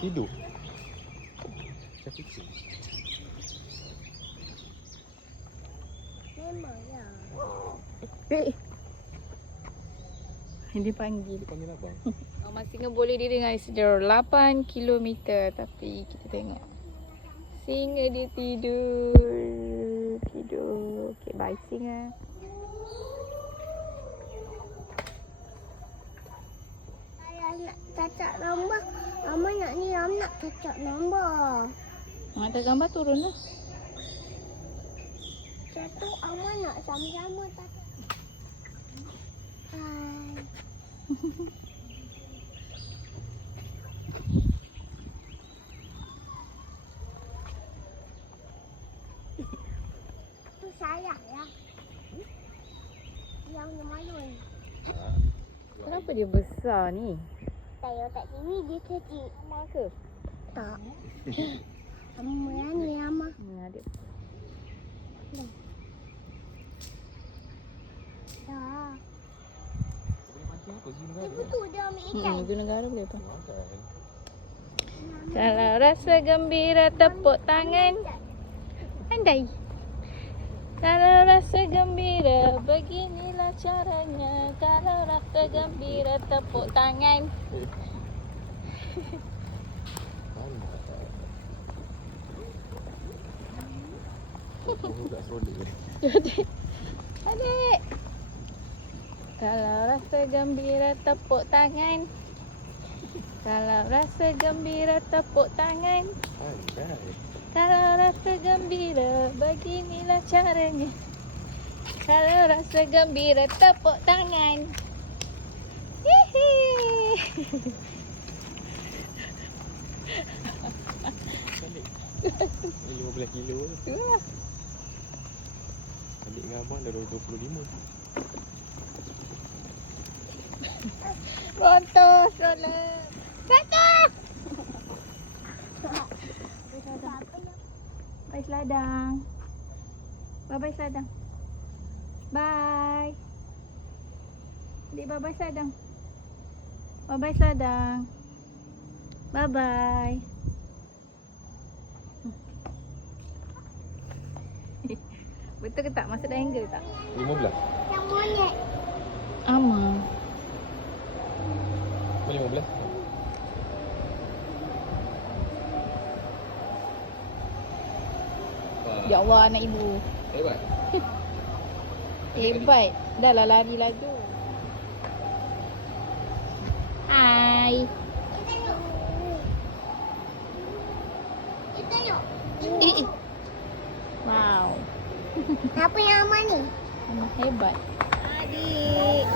Tidur. Macam kucing. Memang ya. Eh. Dia panggil. Dia panggil abang. Mama singa boleh dia dengan sejauh 8 km tapi kita tengok. Singa dia tidur. Tidur. Okay, bye singa. Saya nak cacat nombor. Mama nak cacat nombor. Mata gambar turun lah. Satu Amma nak sama-sama cacat. Hai. Tu saya ya. Yang malu ni. Kenapa dia besar ni? Saya tak sini dia kecil. Sama ke? Tak. Amma yang ni. Dah. Apa? Zee negara. Ibu tu dia ambil ikan. Hmm, negara boleh apa? Kalau rasa gembira tepuk tangan. Pandai. Kalau rasa gembira beginilah caranya. Kalau rasa gembira tepuk tangan. Seronok. Adik. Kalau rasa gembira tepuk tangan. Kalau rasa gembira tepuk tangan. Kalau rasa gembira beginilah caranya. Kalau rasa gembira tepuk tangan. Hihi. Balik. Ni 15 kilo. Tu. Adik dengan abang dah 25. Rontos solat. Satu. Bye seladang. Bye bye seladang. Bye. Adik bye bye seladang. Bye bye seladang. Bye bye. Betul ke tak? Masuk dah angle tak? 15. Yang monyet. Ama. Boleh 15? Ya Allah anak ibu. Hebat. Hebat. Dah lah lari lagu. Hai. Kita tengok. Kita tengok. Eh, eh. Wow. Apa yang aman ni? Hebat. Adik.